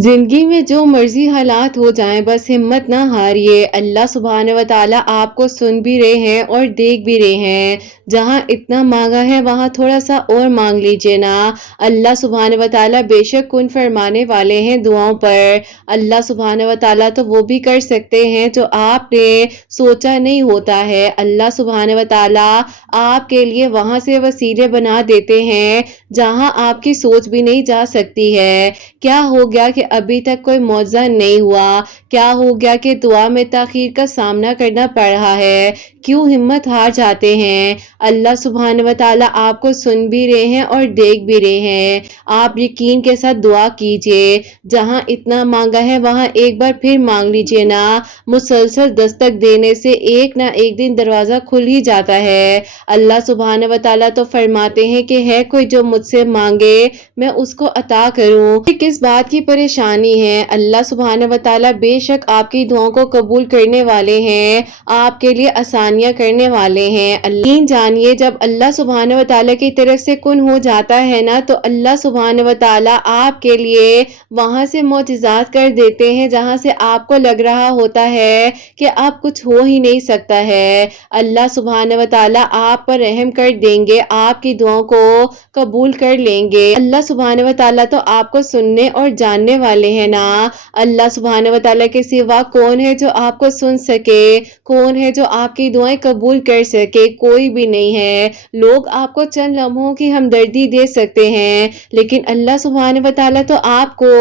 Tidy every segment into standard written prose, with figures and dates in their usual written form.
زندگی میں جو مرضی حالات ہو جائیں بس ہمت نہ ہاریے۔ اللہ سبحانہ و تعالیٰ آپ کو سن بھی رہے ہیں اور دیکھ بھی رہے ہیں۔ جہاں اتنا مانگا ہے وہاں تھوڑا سا اور مانگ لیجئے نا۔ اللہ سبحانہ و تعالیٰ بے شک کن فرمانے والے ہیں دعاؤں پر۔ اللہ سبحانہ و تعالیٰ تو وہ بھی کر سکتے ہیں جو آپ نے سوچا نہیں ہوتا ہے۔ اللہ سبحانہ و تعالیٰ آپ کے لیے وہاں سے وسیلے بنا دیتے ہیں جہاں آپ کی سوچ بھی نہیں جا سکتی ہے۔ کیا ہو گیا کہ ابھی تک کوئی معجزہ نہیں ہوا؟ کیا ہو گیا کہ دعا میں تاخیر کا سامنا کرنا پڑ رہا ہے؟ کیوں ہمت ہار جاتے ہیں؟ اللہ سبحانہ و تعالیٰ آپ کو سن بھی رہے ہیں اور دیکھ بھی رہے ہیں۔ آپ یقین کے ساتھ دعا کیجئے۔ جہاں اتنا مانگا ہے وہاں ایک بار پھر مانگ لیجئے نا۔ مسلسل دستک دینے سے ایک نہ ایک دن دروازہ کھل ہی جاتا ہے۔ اللہ سبحانہ و تعالیٰ تو فرماتے ہیں کہ ہے کوئی جو مجھ سے مانگے میں اس کو عطا کروں۔ کس بات کی پریشانی ہے؟ اللہ سبحانہ و تعالیٰ بے شک آپ کی دعاؤں کو قبول کرنے والے ہیں، آپ کے لیے آسانیاں کرنے والے ہیں۔ یقین جانیے جب اللہ سبحانہ و تعالیٰ کی طرف سے کن ہو جاتا ہے نا تو اللہ سبحانہ و تعالیٰ آپ کے لیے وہاں سے معجزات کر دیتے ہیں جہاں سے آپ کو لگ رہا ہوتا ہے کہ اب کچھ ہو ہی نہیں سکتا ہے۔ اللہ سبحانہ و تعالیٰ آپ پر رحم کر دیں گے، آپ کی دعاؤں کو قبول کر لیں گے۔ اللہ سبحانہ و تعالیٰ تو آپ کو سننے اور جاننے والے ہیں نا۔ اللہ سبحانہ و تعالیٰ کے سوا کون ہے جو آپ کو سن سکے؟ کون ہے جو آپ کی دعائیں قبول کر سکے؟ کوئی بھی نہیں ہے۔ لوگ آپ کو چند لمحوں کی ہمدردی دے سکتے ہیں لیکن اللہ سبحانہ و تعالیٰ تو آپ کو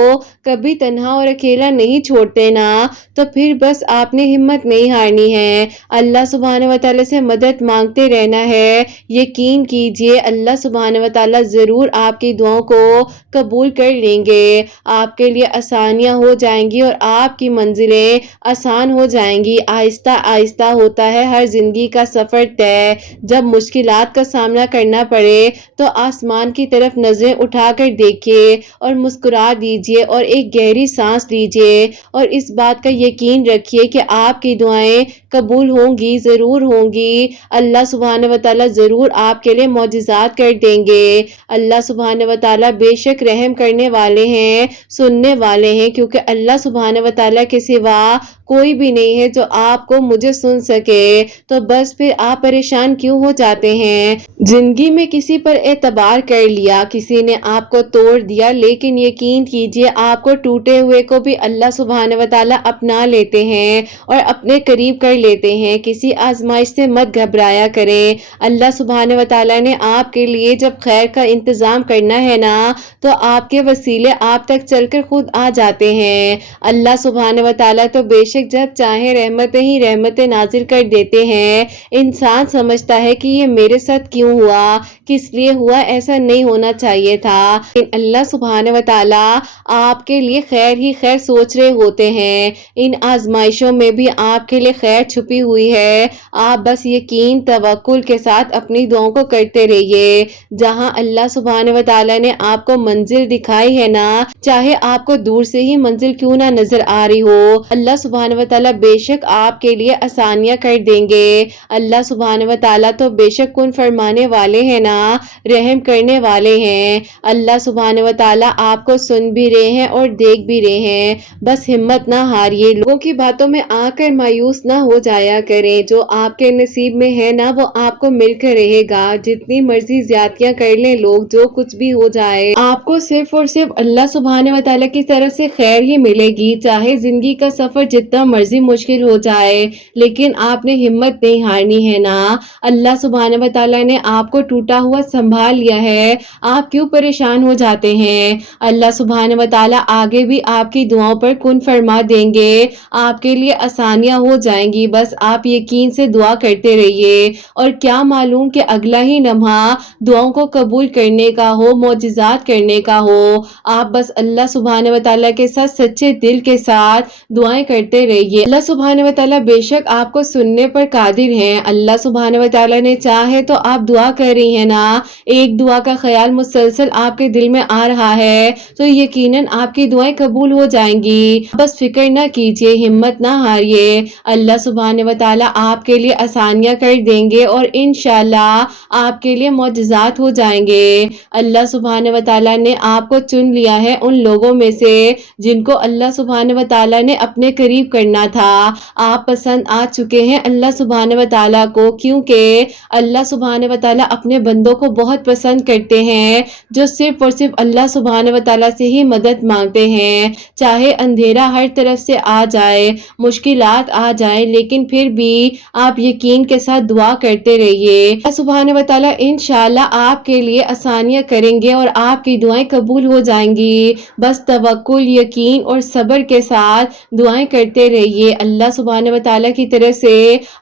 کبھی تنہا اور اکیلا نہیں چھوڑتے نا۔ تو پھر بس آپ نے ہمت نہیں ہارنی ہے، اللہ سبحانہ و تعالیٰ سے مدد مانگتے رہنا ہے۔ یقین کیجئے اللہ سبحانہ و تعالیٰ ضرور آپ کی دعاؤں کو قبول کر لیں گے۔ آپ کے لیے آسانیاں ہو جائیں گی اور آپ کی منزلیں آسان ہو جائیں گی۔ آہستہ آہستہ ہوتا ہے ہر زندگی کا سفر طے۔ جب مشکلات کا سامنا کرنا پڑے تو آسمان کی طرف نظریں اٹھا کر دیکھیے اور مسکرا دیجئے اور ایک گہری سانس لیجئے اور اس بات کا یقین رکھیے کہ آپ کی دعائیں قبول ہوں گی، ضرور ہوں گی۔ اللہ سبحانہ و تعالیٰ ضرور آپ کے لیے معجزات کر دیں گے۔ اللہ سبحانہ و تعالیٰ بے شک رحم کرنے والے ہیں، سننے والے ہیں، کیونکہ اللہ سبحانہ و تعالیٰ کے سوا کوئی بھی نہیں ہے جو آپ کو مجھے سن سکے۔ تو بس پھر آپ پریشان کیوں ہو جاتے ہیں؟ زندگی میں کسی پر اعتبار کر لیا، کسی نے آپ کو توڑ دیا، لیکن یقین کیجئے آپ کو ٹوٹے ہوئے کو بھی اللہ سبحانہ و تعالیٰ اپنا لیتے ہیں اور اپنے قریب کر لیتے ہیں۔ کسی آزمائش سے مت گھبرایا کریں۔ اللہ سبحانہ و تعالیٰ نے آپ کے لیے جب خیر کا انتظام کرنا ہے نا تو آپ کے وسیلے آپ تک چل کر خود آ جاتے ہیں۔ اللہ سبحانہ و تعالیٰ تو بے شک جب چاہے رحمتیں ہی رحمتیں نازل کر دیتے ہیں۔ انسان سمجھتا ہے کہ یہ میرے ساتھ کیوں ہوا، کس لیے ہوا، ایسا نہیں ہونا چاہیے تھا، لیکن اللہ سبحانہ و تعالیٰ آپ کے لیے خیر ہی خیر سوچ رہے ہوتے ہیں۔ ان آزمائشوں میں بھی آپ کے لیے خیر چھپی ہوئی ہے۔ آپ بس یقین توکل کے ساتھ اپنی دعاؤں کو کرتے رہیے۔ جہاں اللہ سبحانہ و تعالیٰ نے آپ کو منزل دکھائی ہے نا، چاہے آپ کو دور سے ہی منزل کیوں نہ نظر آ رہی ہو، اللہ سبحانہ و تعالیٰ بے شک آپ کے لیے آسانیاں کر دیں گے۔ اللہ سبحانہ و تعالیٰ تو بے شک کن فرمانے والے ہیں نا، رحم کرنے والے ہیں۔ اللہ سبحانہ و تعالیٰ آپ کو سن بھی رہے ہیں اور دیکھ بھی رہے ہیں۔ بس ہمت نہ ہاریے، لوگوں کی باتوں میں آ کر مایوس نہ ہو جایا کریں۔ جو آپ کے نصیب میں ہے نا وہ آپ کو مل کر رہے گا۔ جتنی مرضی زیادتیاں کر لیں لوگ، جو کچھ بھی ہو جائے، آپ کو صرف اور صرف اللہ سبحانہ و تعالیٰ کی طرف سے خیر ہی ملے گی۔ چاہے زندگی کا سفر جتنا مرضی مشکل ہو جائے لیکن آپ نے ہمت نہیں ہارنی ہے نا۔ اللہ سبحانہ و تعالیٰ نے آپ کو ٹوٹا ہوا سنبھال لیا ہے، آپ کیوں پریشان ہو جاتے ہیں؟ اللہ سبحانہ و تعالیٰ آگے بھی آپ کی دعاؤں پر کن فرما دیں گے، آپ کے لیے آسانیاں ہو جائیں گی۔ بس آپ یقین سے دعا کرتے رہیے اور کیا معلوم کہ اگلا ہی لمحہ دعاؤں کو قبول کرنے کا ہو، معجزات کرنے کا ہو۔ آپ بس اللہ سبحانہ و تعالیٰ کے ساتھ سچے دل کے ساتھ دعائیں کرتے رہیے۔ اللہ سبحانہ و تعالیٰ بے شک آپ کو سننے پر قادر ہیں۔ اللہ سبحانہ و تعالیٰ نے چاہے تو آپ دعا کر رہی ہیں نا، ایک دعا کا خیال مسلسل آپ کے دل میں آ رہا ہے تو یقیناً آپ کی دعائیں قبول ہو جائیں گی۔ بس فکر نہ کیجیے، ہمت نہ ہاریے، اللہ سبحانہ و تعالیٰ آپ کے لیے آسانیاں کر دیں گے اور انشاءاللہ آپ کے لیے معجزات ہو جائیں گے۔ اللہ سبحانہ و تعالیٰ نے آپ کو چن لیا ہے ان لوگوں میں میں سے جن کو اللہ سبحانہ و تعالیٰ نے اپنے قریب کرنا تھا آپ پسند آ چکے ہیں اللہ سبحانہ و تعالیٰ کو، کیونکہ اللہ سبحانہ و تعالیٰ اپنے بندوں کو بہت پسند کرتے ہیں جو صرف اور صرف اللہ سبحانہ و تعالیٰ سے ہی مدد مانگتے ہیں۔ چاہے اندھیرا ہر طرف سے آ جائے، مشکلات آ جائیں، لیکن پھر بھی آپ یقین کے ساتھ دعا کرتے رہیے۔ اللہ سبحانہ و تعالیٰ انشاءاللہ آپ کے لیے آسانیاں کریں گے اور آپ کی دعائیں قبول ہو جائیں گی۔ بس توکل، یقین اور صبر کے ساتھ دعائیں کرتے رہیے۔ اللہ سبحانہ و تعالیٰ کی طرف سے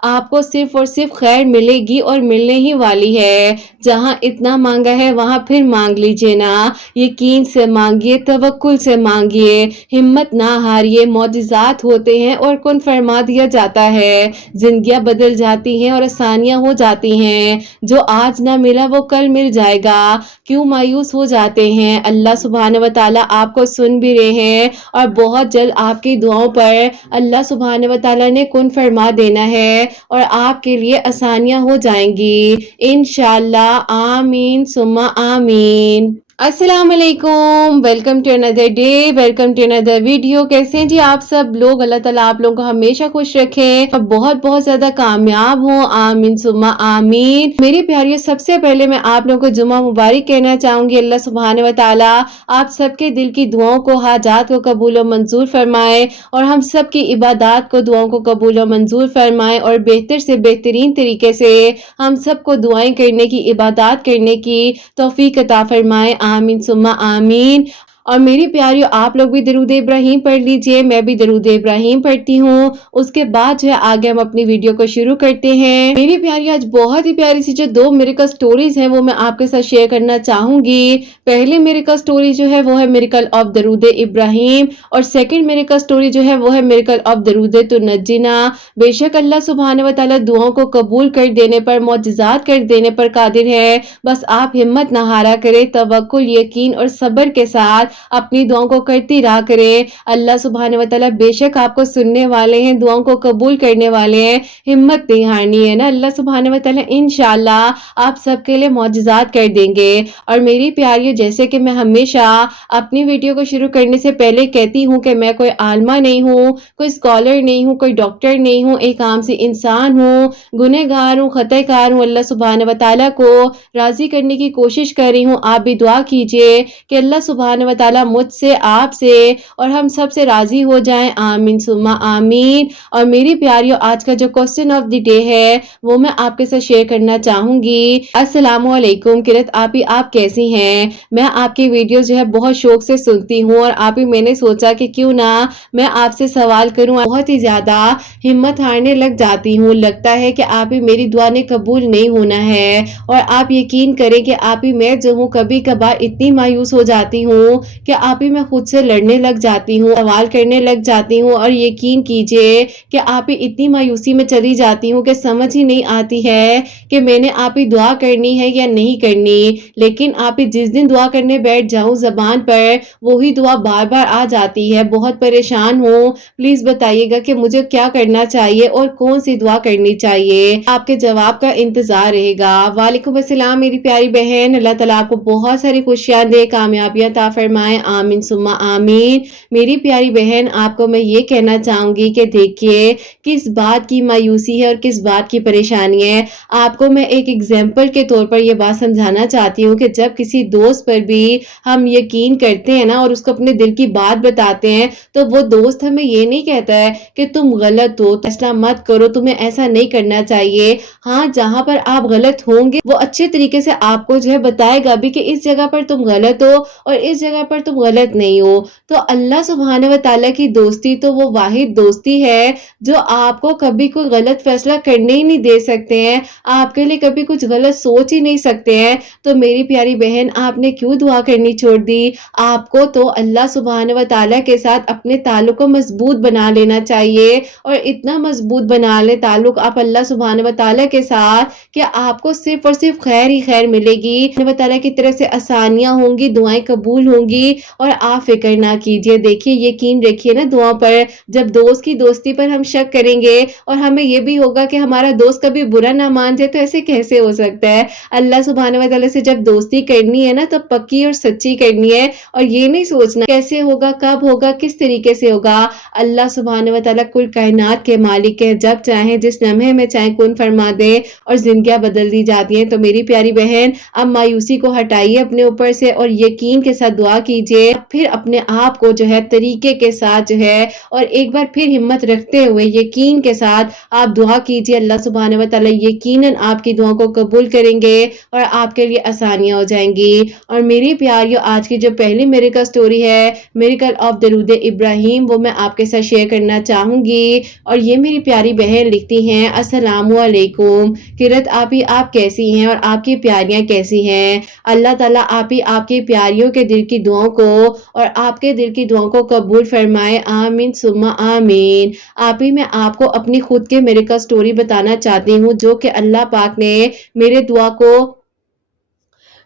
آپ کو صرف اور صرف خیر ملے گی اور ملنے ہی والی ہے۔ جہاں اتنا مانگا ہے وہاں پھر مانگ لیجئے نا، یقین سے مانگیے، توکل سے مانگیے، ہمت نہ ہاریے۔ معجزات ہوتے ہیں اور کن فرما دیا جاتا ہے، زندگیاں بدل جاتی ہیں اور آسانیاں ہو جاتی ہیں۔ جو آج نہ ملا وہ کل مل جائے گا، کیوں مایوس ہو جاتے ہیں؟ اللہ سبحانہ و تعالیٰ آپ کو سن بھی رہے ہیں اور بہت جلد آپ کی دعاؤں پر اللہ سبحانہ و تعالیٰ نے کن فرما دینا ہے اور آپ کے لیے آسانیاں ہو جائیں گی انشاءاللہ۔ آمین ثم آمین۔ السلام علیکم، welcome to another day, welcome to another video. کیسے ہیں جی آپ سب لوگ؟ اللہ تعالیٰ آپ لوگوں کو ہمیشہ خوش رکھیں اور بہت بہت زیادہ کامیاب ہوں، آمین ثم آمین۔ میری پیاریوں، سب سے پہلے میں آپ لوگوں کو جمعہ مبارک کہنا چاہوں گی۔ اللہ سبحانہ و تعالیٰ آپ سب کے دل کی دعاؤں کو، حاجات کو قبول و منظور فرمائے اور ہم سب کی عبادات کو، دعاؤں کو قبول و منظور فرمائے اور بہتر سے بہترین طریقے سے ہم سب کو دعائیں کرنے کی، عبادات کرنے کی توفیق عطا فرمائے، آمین ثم آمین۔ اور میری پیاریوں، آپ لوگ بھی درود ابراہیم پڑھ لیجئے، میں بھی درود ابراہیم پڑھتی ہوں۔ اس کے بعد جو ہے آگے ہم اپنی ویڈیو کو شروع کرتے ہیں۔ میری پیاریوں، آج بہت ہی پیاری سی جو 2 میریکل سٹوریز ہیں وہ میں آپ کے ساتھ شیئر کرنا چاہوں گی۔ پہلی میریکل سٹوری جو ہے وہ ہے میریکل آف درود ابراہیم اور سیکنڈ میریکل سٹوری جو ہے وہ ہے میریکل آف درود تنجینا۔ بے شک اللہ سبحانہ و تعالیٰ دعاؤں کو قبول کر دینے پر، معجزات کر دینے پر قادر ہے۔ بس آپ ہمت نہ ہارا کرے، توکل، یقین اور صبر کے ساتھ اپنی دعاؤں کو کرتی رہا کرے۔ اللہ سبحانہ و تعالیٰ بے شک آپ کو سننے والے ہیں، دعاؤں کو قبول کرنے والے ہیں، ہمت نہیں ہارنی ہے نا۔ اللہ سبحانہ و تعالیٰ انشاءاللہ آپ سب کے لیے معجزات کر دیں گے۔ اور میری پیاریوں، جیسے کہ میں ہمیشہ اپنی ویڈیو کو شروع کرنے سے پہلے کہتی ہوں کہ میں کوئی عالمہ نہیں ہوں، کوئی اسکالر نہیں ہوں، کوئی ڈاکٹر نہیں ہوں، ایک عام سی انسان ہوں، گنہگار ہوں، خطا کار ہوں۔ اللہ سبحانہ و تعالیٰ کو راضی کرنے کی کوشش کر رہی ہوں۔ آپ بھی دعا کیجئے کہ اللہ سبحانہ و تعالیٰ مجھ سے، آپ سے اور ہم سب سے راضی ہو جائیں، آمین ثم آمین۔ اور میری پیاریوں، آج کا جو کوسچن آف دی ڈے ہے وہ میں آپ کے ساتھ شیئر کرنا چاہوں گی۔ السلام علیکم قرت آپی، آپ کیسی ہیں؟ میں آپ کی ویڈیوز جو ہے بہت شوق سے سنتی ہوں اور آپی میں نے سوچا کہ کیوں نہ میں آپ سے سوال کروں۔ بہت ہی زیادہ ہمت ہارنے لگ جاتی ہوں، لگتا ہے کہ آپی میری دعا نے قبول نہیں ہونا ہے اور آپ یقین کریں کہ آپی میں جو ہوں کبھی کبھار اتنی مایوس ہو جاتی ہوں کہ آپی میں خود سے لڑنے لگ جاتی ہوں، سوال کرنے لگ جاتی ہوں اور یقین کیجئے کہ آپی اتنی مایوسی میں چلی جاتی ہوں کہ سمجھ ہی نہیں آتی ہے کہ میں نے آپی دعا کرنی ہے یا نہیں کرنی۔ لیکن آپی جس دن دعا کرنے بیٹھ جاؤں زبان پر وہی دعا بار بار آ جاتی ہے۔ بہت پریشان ہوں، پلیز بتائیے گا کہ مجھے کیا کرنا چاہیے اور کون سی دعا کرنی چاہیے؟ آپ کے جواب کا انتظار رہے گا۔ وعلیکم السلام میری پیاری بہن، اللہ تعالیٰ آپ کو بہت ساری خوشیاں دے، کامیابیاں عطا فرمائے، آمین ثم آمین۔ میری پیاری بہن، آپ کو میں یہ کہنا چاہوں گی کہ دیکھیے کس بات کی مایوسی ہے اور کس بات کی پریشانی ہے۔ آپ کو میں ایک ایگزامپل کے طور پر یہ بات سمجھانا چاہتی ہوں کہ جب کسی دوست پر بھی ہم یقین کرتے ہیں نا اور اس کو اپنے دل کی بات بتاتے ہیں تو وہ دوست ہمیں یہ نہیں کہتا ہے کہ تم غلط ہو، ایسا مت کرو، تمہیں ایسا نہیں کرنا چاہیے۔ ہاں، جہاں پر آپ غلط ہوں گے وہ اچھے طریقے سے آپ کو جو ہے بتائے گا بھی کہ اس جگہ پر تم غلط ہو اور اس جگہ پر تم غلط نہیں ہو۔ تو اللہ سبحانہ و تعالیٰ کی دوستی تو وہ واحد دوستی ہے جو آپ کو کبھی کوئی غلط فیصلہ کرنے ہی نہیں دے سکتے ہیں، آپ کے لیے کبھی کچھ غلط سوچ ہی نہیں سکتے ہیں۔ تو میری پیاری بہن، آپ نے کیوں دعا کرنی چھوڑ دی؟ آپ کو تو اللہ سبحانہ و تعالیٰ کے ساتھ اپنے تعلق کو مضبوط بنا لینا چاہیے اور اتنا مضبوط بنا لے تعلق آپ اللہ سبحانہ و تعالیٰ کے ساتھ کہ آپ کو صرف اور صرف خیر ہی خیر ملے گی۔ اللہ تعالیٰ کی طرف سے آسانیاں ہوں گی، دعائیں قبول ہوں گی گی اور آپ فکر نہ کیجیے. دیکھیے یقین رکھیے نا دعا پر. جب دوست کی دوستی پر ہم شک کریں گے اور ہمیں یہ بھی ہوگا کہ ہمارا دوست کبھی برا نہ مان جائے تو ایسے کیسے ہو سکتا ہے. اللہ سبحانہ و تعالیٰ سے جب دوستی کرنی ہے نا تو پکی اور سچی کرنی ہے اور یہ نہیں سوچنا کیسے ہوگا, کب ہوگا, کس طریقے سے ہوگا. اللہ سبحانہ و تعالیٰ کل کائنات کے مالک ہے. جب چاہیں جس لمحے میں چاہیں کن فرما دے اور زندگیاں بدل دی جاتی ہیں. تو میری پیاری بہن اب مایوسی کو ہٹائیے اپنے اوپر سے اور یقین کے ساتھ دعا کیجیے. پھر اپنے آپ کو جو ہے طریقے کے ساتھ جو ہے اور ایک بار پھر ہمت رکھتے ہوئے یقین کے ساتھ آپ دعا کیجیے. اللہ سبحانہ و تعالیٰ یقیناً آپ کی دعا کو قبول کریں گے اور آپ کے لیے آسانیاں ہو جائیں گی. اور میری پیاریوں آج کی جو پہلی میریکل سٹوری ہے میریکل آف درود ابراہیم وہ میں آپ کے ساتھ شیئر کرنا چاہوں گی. اور یہ میری پیاری بہن لکھتی ہیں السلام علیکم قرت آپی, آپ کیسی ہیں اور آپ کی پیاریاں کیسی ہیں. اللہ تعالیٰ آپی آپ کی پیاریوں کے دل کی دعاؤں کو اور آپ کے دل کی دعاؤں کو قبول فرمائے. آمین ثم آمین. آپی میں آپ کو اپنی خود کے میریکل سٹوری بتانا چاہتی ہوں جو کہ اللہ پاک نے میرے دعا کو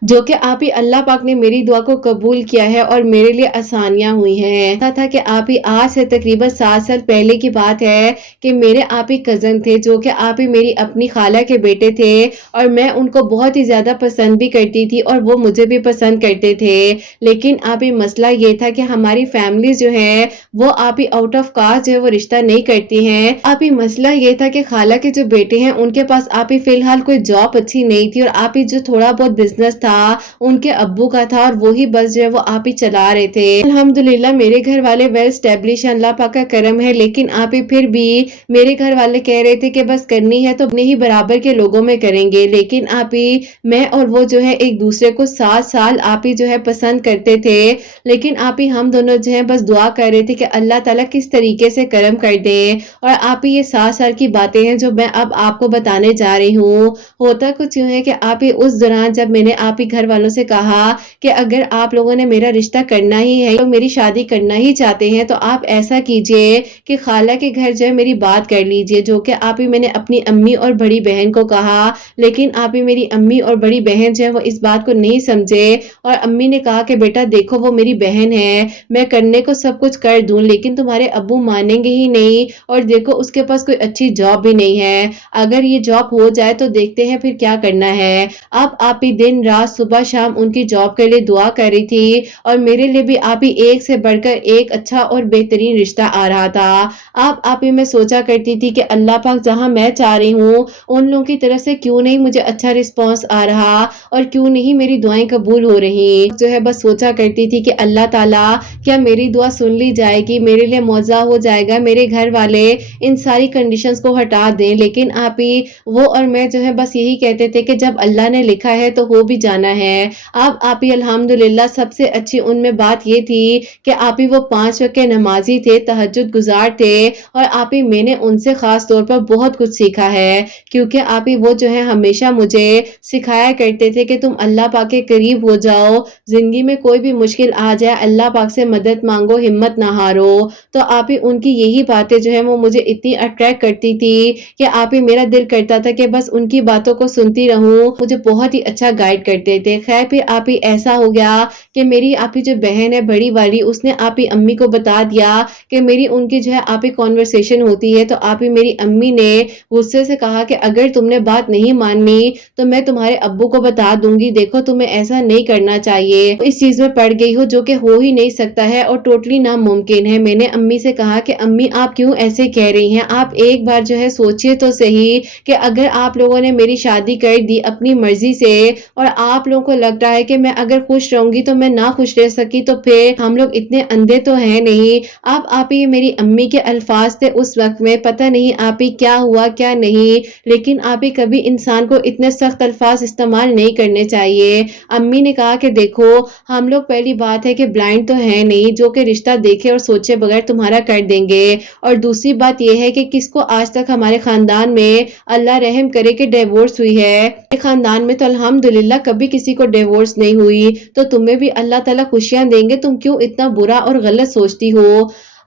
اللہ پاک نے میری دعا کو قبول کیا ہے اور میرے لیے آسانیاں ہوئی ہیں. ایسا تھا کہ آپ ہی آج سے تقریباً 7 سال پہلے کی بات ہے کہ میرے آپ ہی کزن تھے جو کہ آپ ہی میری اپنی خالہ کے بیٹے تھے اور میں ان کو بہت ہی زیادہ پسند بھی کرتی تھی اور وہ مجھے بھی پسند کرتے تھے. لیکن آپ ہی مسئلہ یہ تھا کہ ہماری فیملی جو ہے وہ آپ ہی آؤٹ آف کاسٹ جو ہے وہ رشتہ نہیں کرتی ہیں. آپ ہی مسئلہ یہ تھا کہ خالہ کے جو بیٹے ہیں ان کے پاس آپ ہی فی الحال کوئی جاب اچھی نہیں تھی اور آپ ہی جو تھوڑا بہت بزنس تھا ان کے ابو کا تھا اور وہی بس جو ہے وہ آپ ہی چلا رہے تھے. الحمدللہ میرے گھر والے ویل اسٹیبلش ہیں, اللہ پاک کا کرم ہے. لیکن آپ ہی پھر بھی میرے گھر والے کہہ رہے تھے کہ بس کرنی ہے تو اپنے ہی برابر کے لوگوں میں کریں گے. لیکن آپ ہی میں اور وہ جو ہے ایک دوسرے کو 7 سال آپ ہی جو ہے پسند کرتے تھے. لیکن آپ ہی ہم دونوں جو ہے بس دعا کر رہے تھے کہ اللہ تعالیٰ کس طریقے سے کرم کر دے. اور آپ ہی یہ 7 سال کی باتیں ہیں جو میں اب آپ کو بتانے جا رہی ہوں. ہوتا کچھ یوں ہے کہ آپ ہی اس دوران جب میں نے آپ ہی گھر والوں سے کہا کہ اگر آپ لوگوں نے میرا رشتہ کرنا ہی ہے تو میری شادی کرنا ہی چاہتے ہیں تو آپ ایسا کیجئے کہ خالہ کے گھر جو ہے میری بات کر لیجئے. جو کہ آپ ہی میں نے اپنی امی اور بڑی بہن کو کہا. لیکن آپ ہی میری امی اور بڑی بہن جو ہے وہ اس بات کو نہیں سمجھے اور امی نے کہا کہ بیٹا دیکھو وہ میری بہن ہے, میں کرنے کو سب کچھ کر دوں لیکن تمہارے ابو مانیں گے ہی نہیں. اور دیکھو اس کے پاس کوئی اچھی جاب بھی نہیں ہے, اگر یہ جاب ہو جائے تو دیکھتے ہیں پھر کیا کرنا ہے. اب آپ ہی دن رات صبح شام ان کی جاب کے لیے دعا کر رہی تھی اور میرے لیے بھی آپ ہی ایک سے بڑھ کر ایک اچھا اور بہترین رشتہ آ رہا تھا. آپ ہی میں سوچا کرتی تھی کہ اللہ پاک جہاں میں چاہ رہی ہوں ان لوگوں کی طرف سے کیوں نہیں مجھے اچھا رسپانس آ رہا اور کیوں نہیں میری دعائیں قبول ہو رہی. جو ہے بس سوچا کرتی تھی کہ اللہ تعالیٰ کیا میری دعا سن لی جائے گی, میرے لیے معجزہ ہو جائے گا, میرے گھر والے ان ساری کنڈیشنز کو ہٹا دیں. لیکن آپ ہی وہ اور میں جو ہے بس یہی کہتے تھے کہ جب اللہ نے لکھا ہے تو ہو بھی جانا ہے. اب آپ ہی الحمدللہ سب سے اچھی ان میں بات یہ تھی کہ آپ ہی وہ 5 وقت کے نمازی تھے, تہجد گزار تھے اور آپ ہی میں نے ان سے خاص طور پر بہت کچھ سیکھا ہے. کیونکہ آپ ہی وہ جو ہے ہمیشہ مجھے سکھایا کرتے تھے کہ تم اللہ پاک کے قریب ہو جاؤ, زندگی میں کوئی بھی مشکل آ جائے اللہ پاک سے مدد مانگو, ہمت نہ ہارو. تو آپ ہی ان کی یہی باتیں جو ہے وہ مجھے اتنی اٹریکٹ کرتی تھی کہ آپ ہی میرا دل کرتا تھا کہ بس ان کی باتوں کو سنتی رہوں. مجھے بہت ہی اچھا گائیڈ کرتے تھے. خیر پھر آپ ہی ایسا ہو گیا کہ میری آپ ہی جو بہن ہے بڑی والی اس نے آپ ہی امی کو بتا دیا کہ میری ان کی جو ہے آپ ہی کانورسیشن ہوتی ہے. تو آپ ہی میری امی نے غصے سے کہا کہ اگر تم نے بات نہیں مانی تو میں تمہارے ابو کو بتا دوں گی, دیکھو تمہیں ایسا نہیں کرنا چاہیے. اس چیز میں پڑ گئی ہو جو کہ ہو ہی نہیں سکتا ہے اور ٹوٹلی ناممکن ہے. میں نے امی سے کہا کہ امی آپ کیوں ایسے کہہ رہی ہیں, آپ ایک بار جو ہے سوچئے تو صحیح کہ اگر آپ لوگوں نے میری شادی کر دی اپنی مرضی سے اور آپ لوگوں کو لگ رہا ہے کہ میں اگر خوش رہوں گی تو میں نہ خوش رہ سکی تو پھر ہم لوگ اتنے اندھے تو ہیں نہیں. اب آپ ہی میری امی کے الفاظ تھے اس وقت میں, پتہ نہیں آپ ہی کیا ہوا کیا نہیں, لیکن آپ ہی کبھی انسان کو اتنے سخت الفاظ استعمال نہیں کرنے چاہیے. امی نے کہا کہ دیکھو ہم لوگ پہلی بات ہے کہ بلائنڈ تو ہے نہیں جو کہ رشتہ دیکھے اور سوچے بغیر تمہارا کر دیں گے, اور دوسری بات یہ ہے کہ کس کو آج تک ہمارے خاندان میں اللہ رحم کرے کہ ڈیورس ہوئی ہے. خاندان میں تو الحمدللہ کبھی کسی کو ڈیورس نہیں ہوئی, تو تمہیں بھی اللہ تعالیٰ خوشیاں دیں گے, تم کیوں اتنا برا اور غلط سوچتی ہو.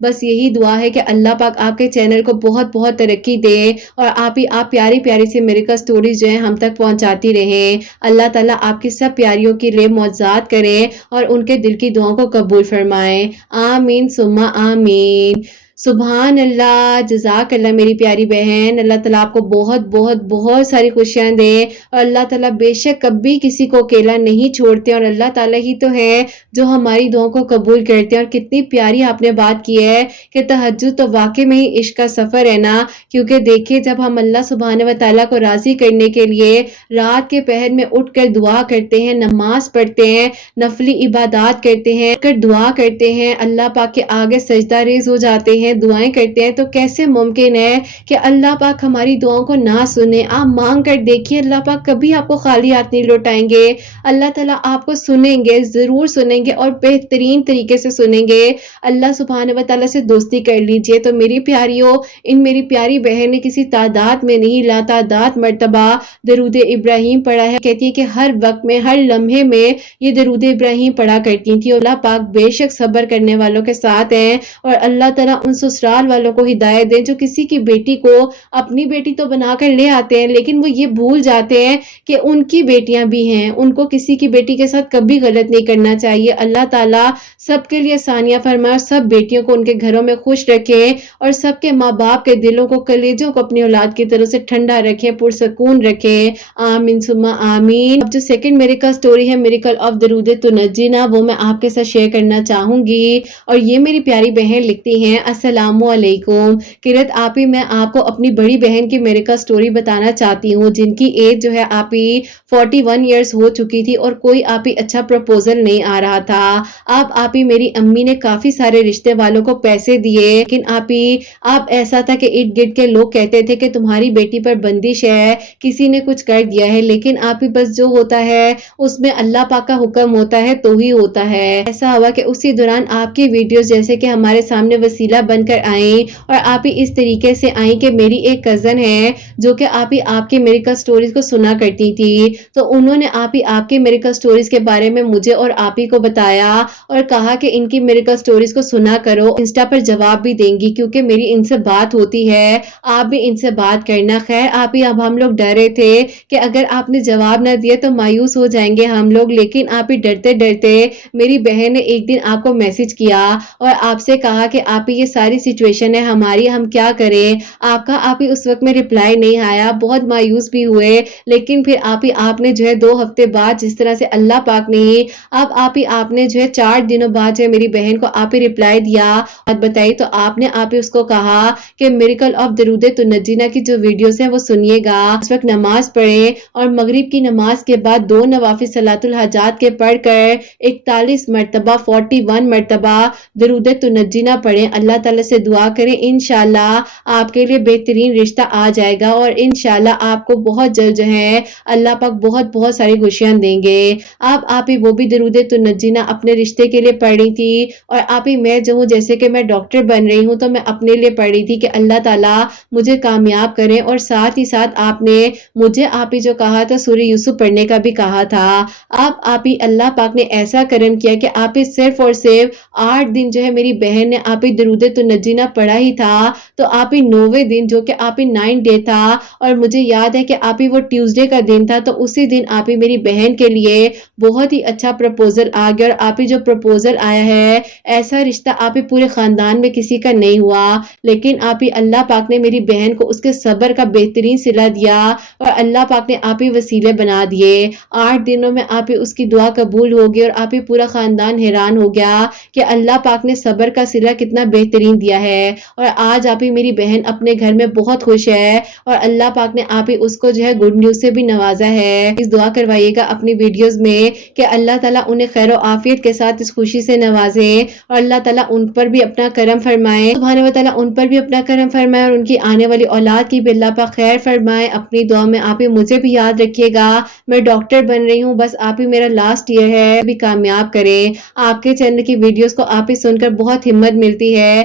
بس یہی دعا ہے کہ اللہ پاک آپ کے چینل کو بہت بہت ترقی دے اور آپ پیاری پیاری سی میریکل سٹوریز جو ہیں ہم تک پہنچاتی رہیں. اللہ تعالیٰ آپ کی سب پیاریوں کی لیے معجزات کریں اور ان کے دل کی دعاؤں کو قبول فرمائیں. آمین ثم آمین. سبحان اللہ. جزاک اللہ میری پیاری بہن. اللہ تعالیٰ آپ کو بہت بہت بہت ساری خوشیاں دے اور اللہ تعالیٰ بے شک کبھی کسی کو اکیلا نہیں چھوڑتے اور اللہ تعالیٰ ہی تو ہے جو ہماری دعاؤں کو قبول کرتے ہیں. اور کتنی پیاری آپ نے بات کی ہے کہ تہجد تو واقعی میں ہی عشق کا سفر ہے نا, کیونکہ دیکھیں جب ہم اللہ سبحانہ و تعالیٰ کو راضی کرنے کے لیے رات کے پہر میں اٹھ کر دعا کرتے ہیں, نماز پڑھتے ہیں, نفلی عبادات کرتے ہیں, دعا کرتے ہیں, اللہ پاک کے آگے سجدہ ریز ہو جاتے ہیں, دعائیں کرتے ہیں, تو کیسے ممکن ہے کہ اللہ پاک ہماری دعاؤں کو نہ سنے. آپ مانگ کر دیکھیے, اللہ پاک کبھی آپ کو خالی ہاتھ نہیں لوٹائیں گے. اللہ تعالیٰ آپ کو سنیں گے, ضرور سنیں گے اور بہترین طریقے سے سنیں گے. اللہ سبحانہ و تعالیٰ سے دوستی کر لیجئے. تو میری پیاریوں, ان میری پیاری بہن نے کسی تعداد میں نہیں لا تعداد مرتبہ درود ابراہیم پڑھا ہے. کہتی ہے کہ ہر وقت میں, ہر لمحے میں یہ درود ابراہیم پڑھا کرتی تھی. اللہ پاک بے شک صبر کرنے والوں کے ساتھ ہیں اور اللہ تعالیٰ ان سسرال والوں کو ہدایت دیں جو کسی کی بیٹی کو اپنی بیٹی تو بنا کر لے آتے ہیں لیکن وہ یہ بھول جاتے ہیں کہ ان کی بیٹیاں بھی ہیں, ان کو کسی کی بیٹی کے ساتھ کبھی غلط نہیں کرنا چاہیے. اللہ تعالیٰ سب کے لیے آسانیاں فرمائے اور سب بیٹیوں کو ان کے گھروں میں خوش رکھے اور سب کے ماں باپ کے دلوں کو, کلیجوں کو اپنی اولاد کی طرف سے ٹھنڈا رکھے, پرسکون رکھے. آمین ثم آمین. اب جو سیکنڈ میریکل سٹوری ہے, میریکل آف درود تنجینا, وہ میں آپ کے ساتھ شیئر کرنا چاہوں گی. اور یہ میری پیاری بہن لکھتی ہیں, السلام علیکم قرت آپی, میں آپ کو اپنی بڑی بہن کی میریکل سٹوری بتانا چاہتی ہوں جن کی ایج جو ہے آپی 41 ایئرز ہو چکی تھی اور کوئی آپی اچھا پروپوزل نہیں آ رہا تھا. اب آپی میری امی نے کافی سارے رشتے والوں کو پیسے دیے لیکن آپی آپ ایسا تھا کہ ارد گرد کے لوگ کہتے تھے کہ تمہاری بیٹی پر بندش ہے, کسی نے کچھ کر دیا ہے, لیکن آپی بس جو ہوتا ہے اس میں اللہ پاک کا حکم ہوتا ہے تو ہی ہوتا ہے. ایسا ہوا کہ اسی دوران آپ کی ویڈیوز جیسے کہ ہمارے سامنے وسیلہ بن کر آئیں اور آپ ہی اس طریقے سے آئیں کہ میری ایک کزن ہے جو کہ آپ ہی آپ کی میریکل سٹوریز کو سنا کرتی تھی, تو انہوں نے آپ کی میریکل سٹوریز کے بارے میں مجھے اور آپ ہی کو بتایا اور کہا کہ ان کی میریکل سٹوریز کو سنا کرو, انسٹا پر جواب بھی دیں گی کیونکہ میری ان سے بات ہوتی ہے, آپ بھی ان سے بات کرنا. خیر آپ ہی اب ہم لوگ ڈرے تھے کہ اگر آپ نے جواب نہ دیا تو مایوس ہو جائیں گے ہم لوگ, لیکن آپ ہی ڈرتے ڈرتے میری بہن نے ایک دن آپ کو میسج کیا اور آپ سے کہا کہ آپ ہی یہ ساری سچویشن ہے ہماری, ہم کیا کریں. آپ کا آپ ہی اس وقت میں رپلائی نہیں آیا, بہت مایوس بھی ہوئے, لیکن پھر آپ نے جو ہے 2 ہفتے بعد جس طرح سے اللہ پاک نے اب آپ نے جو ہے 4 دنوں بعد جو ہے میری بہن کو آپ ہی رپلائی دیا اور بتائی. تو آپ نے اس کو کہا کہ میریکل آف درود تنجینا کی جو ویڈیوز ہیں وہ سنیے گا, اس وقت نماز پڑھیں اور مغرب کی نماز کے بعد 2 نوافل صلاۃ الحاجات کے پڑھ کر 41 مرتبہ 41 مرتبہ درود تنجینا پڑھیں. اللہ تعالیٰ سے دعا کریں, انشاءاللہ آپ کے لیے بہترین رشتہ آ جائے گا اور انشاءاللہ آپ کو بہت جلد جو ہے اللہ پاک بہت بہت ساری خوشیاں دیں گے. آپ ہی وہ بھی درود تنجینا اپنے رشتے کے لیے پڑھ رہی تھی اور آپ ہی میں جو ہوں جیسے کہ میں ڈاکٹر بن رہی ہوں تو میں اپنے لیے پڑھ رہی تھی کہ اللہ تعالیٰ مجھے کامیاب کریں, اور ساتھ ہی ساتھ آپ نے مجھے آپ ہی جو کہا تھا سورہ یوسف پڑھنے کا بھی کہا تھا. آپ ہی اللہ پاک نے ایسا کرم کیا کہ آپ ہی صرف اور صرف 8 دن جو ہے میری بہن نے آپ ہی درود تنجینا پڑھا ہی تھا, تو آپ ہی 9ویں دن جو کہ آپ ہی 9 ڈے تھا اور مجھے یاد ہے کہ آپ ہی وہ ٹیوزڈے کا دن تھا, تو اسی دن آپ ہی میری بہن کے لیے بہت ہی اچھا پروپوزل آ گیا. اور آپ ہی جو پروپوزل آیا ہے ایسا رشتہ آپ ہی پورے خاندان میں کسی کا نہیں ہوا, لیکن آپ ہی اللہ پاک نے میری بہن کو اس کے صبر کا بہترین صلہ دیا اور اللہ پاک نے آپ ہی وسیلے بنا دیے. 8 دنوں میں آپ ہی اس کی دعا قبول ہو گئی اور آپ ہی پورا خاندان حیران ہو گیا کہ اللہ پاک نے صبر کا صلہ کتنا بہترین دیا ہے. اور آج آپ ہی میری بہن اپنے گھر میں بہت خوش ہے اور اللہ پاک نے آپ ہی اس کو جو ہے گڈ نیوز سے بھی نوازا ہے. اس دعا کروائیے گا اپنی ویڈیوز میں کہ اللہ تعالیٰ انہیں خیر و عافیت کے ساتھ اس خوشی سے نوازے اور اللہ تعالیٰ ان پر بھی اپنا کرم فرمائے, سبحانہ و تعالیٰ ان پر بھی اپنا کرم فرمائے اور ان کی آنے والی اولاد کی بھی اللہ پاک خیر فرمائے. اپنی دعا میں آپ ہی مجھے بھی یاد رکھیے گا, میں ڈاکٹر بن رہی ہوں, بس آپ ہی میرا لاسٹ ایئر ہے, بھی کامیاب کریں. آپ کے چینل کی ویڈیوز کو آپ ہی سن کر بہت ہمت ملتی ہے